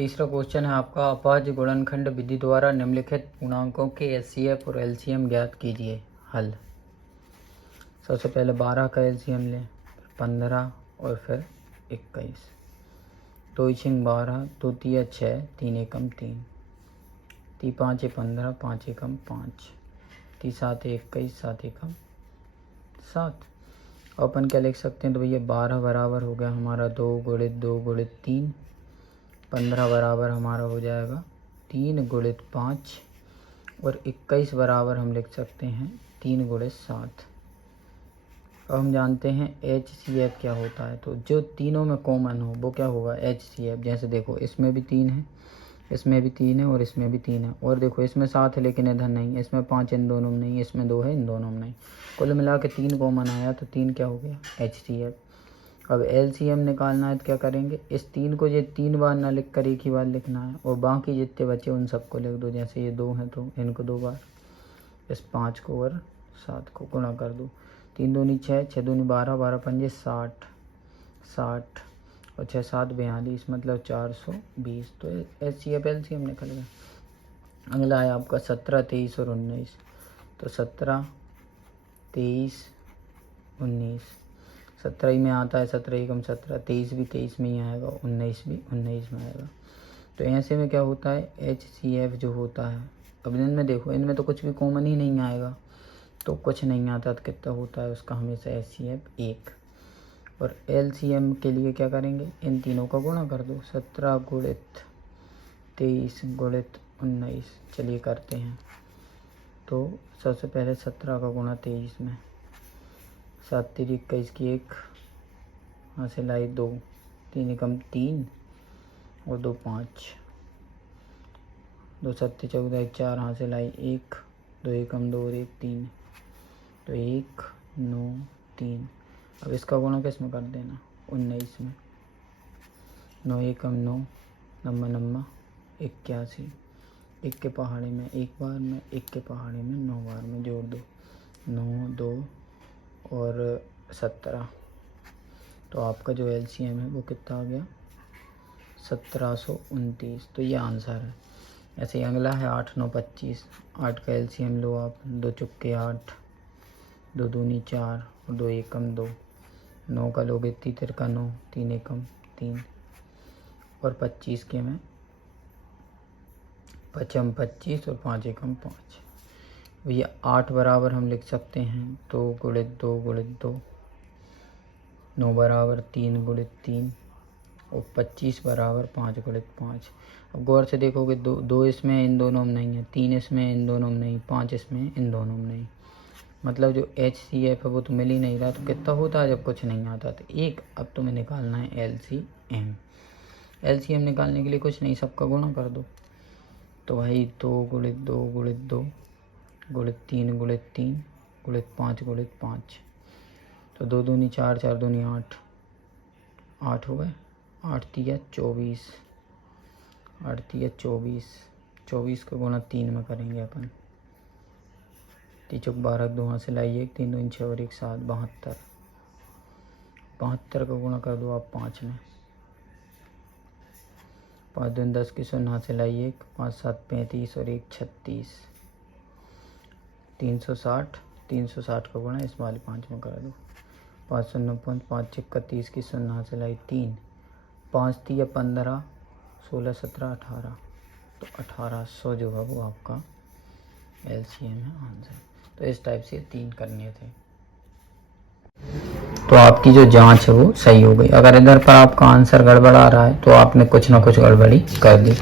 तीसरा क्वेश्चन है आपका, अपवाज्य गुणनखंड विधि द्वारा निम्नलिखित पूर्णांकों के एचसीएफ और एलसीएम ज्ञात कीजिए। हल। सबसे पहले 12 का एलसीएम लें, 15 और फिर 21। 2 छंग 12, 2 तिया 6, 3 एकम 3, 3 5 15, 5 एकम 5, 3 7 21, 7 एकम 7। अपन क्या लिख सकते हैं, तो भैया 12 बराबर हो गया हमारा 2 गुणित 2 गुणित 3, 15 बराबर हमारा हो जाएगा 3 गुणित 5 और 21 बराबर हम लिख सकते हैं 3 गुणित 7। अब हम जानते हैं HCF क्या होता है, तो जो तीनों में कॉमन हो वो क्या होगा HCF। जैसे देखो इसमें भी 3 है, इसमें भी 3 है और इसमें भी 3 है, और देखो इसमें 7 है लेकिन इधर नहीं है, इसमें 5 इन दोनों में नहीं, इसमें 2 है इन दोनों में नहीं, कुल मिला के 3 कॉमन आया तो 3 क्या हो गया HCF। अब LCM निकालना है तो क्या करेंगे, इस 3 को ये 3 बार ना लिख कर एक ही बार लिखना है और बाकी जितने बचे उन सबको लिख दो। जैसे ये 2 हैं तो इनको 2 बार, इस 5 को और 7 को गुणा कर दो। 3 दूनी 6, 6 दूनी 12, 12 पंजे 60, 60 और 6 7 42, मतलब 420। तो HCF LCM निकल गया। अगला है आपका 17, 23 और 19। तो 17, 23, 19, 17 ही में आता है, 17 एकम 17, 23 भी 23 में ही आएगा, 19 भी 19 में आएगा। तो ऐसे में क्या होता है HCF जो होता है, अब इनमें देखो इनमें तो कुछ भी कॉमन ही नहीं आएगा, तो कुछ नहीं आता तो कितना होता है उसका हमेशा HCF 1। और LCM के लिए क्या करेंगे, इन तीनों का गुणा कर दो, 17 गुणित 23 गुणित 19। चलिए करते हैं। तो सबसे पहले 17 का गुणा 23 में, 7 3 21 की 1, यहाँ से लाई 2, 3 एकम 3 और 2 5, 2 7 14 1 4, यहाँ से लाई 1, 2 एकम 2 और 1 3, तो 1 9 3। अब इसका गुणा किस में कर देना, 19 में, 9 एकम 9, नम्मा नम्मा 81, 1 के पहाड़े में 1 बार में, 1 के पहाड़े में 9 बार में, जोड़ दो 9 2 और 17। तो आपका जो LCM है वो कितना आ गया 1729। तो ये आंसर है। ऐसे ही अगला है 8 9 25। 8 का LCM लो आप, 2 चुक्के 8, 2 दूनी 4 और 2 एकम 2। 9 का लोगे 3 का 9, 3 एकम 3 और 25 के में 5 25 और 5 एकम 5। भैया 8 बराबर हम लिख सकते हैं 2 गुणित 2 गुणित 2, 9 बराबर 3 गुणित 3 और 25 बराबर 5 गुणित 5। अब गौर से देखोगे 2 इसमें इन दोनों में नहीं है, 3 इसमें इन दोनों में नहीं, 5 इसमें इन दोनों में नहीं, मतलब जो HCF है वो तो मिल ही नहीं रहा। तो कितना होता है जब कुछ नहीं आता तो 1। अब तुम्हें निकालना है LCM। LCM निकालने के लिए कुछ नहीं, सबका गुणा कर दो। तो भाई 2 गुणित 2 गुणित 2 गुणित 3 गुणित 3 गुणित 5 गुणित 5। तो 2 दूनी 4, 4 दूनी 8, 8 हो गए, 8 तिया 24, 8 तिया 24, 24 का गुणा 3 में करेंगे अपन। 3 चौक 12, 2 हाथ से लाइए 1, 3 2 6 और 1 7, 72। 72 का गुणा कर दो आप 5 में। 5 2 10 की 0 हाथ से लाइए 1, 5 7 35 और 1 36। 360, 360 का गुणा इस वाले 5 में कर दो। 5 0 5, 5 6 30 की 0 हाथ से लाई 3, 5 3 15 16 17 18। तो 1800 जो है वो आपका LCM है आंसर। तो इस टाइप से 3 करने थे। तो आपकी जो जांच है वो सही हो गई। अगर इधर पर आपका आंसर गड़बड़ा रहा है तो आपने कुछ ना कुछ गड़बड़ी कर दी।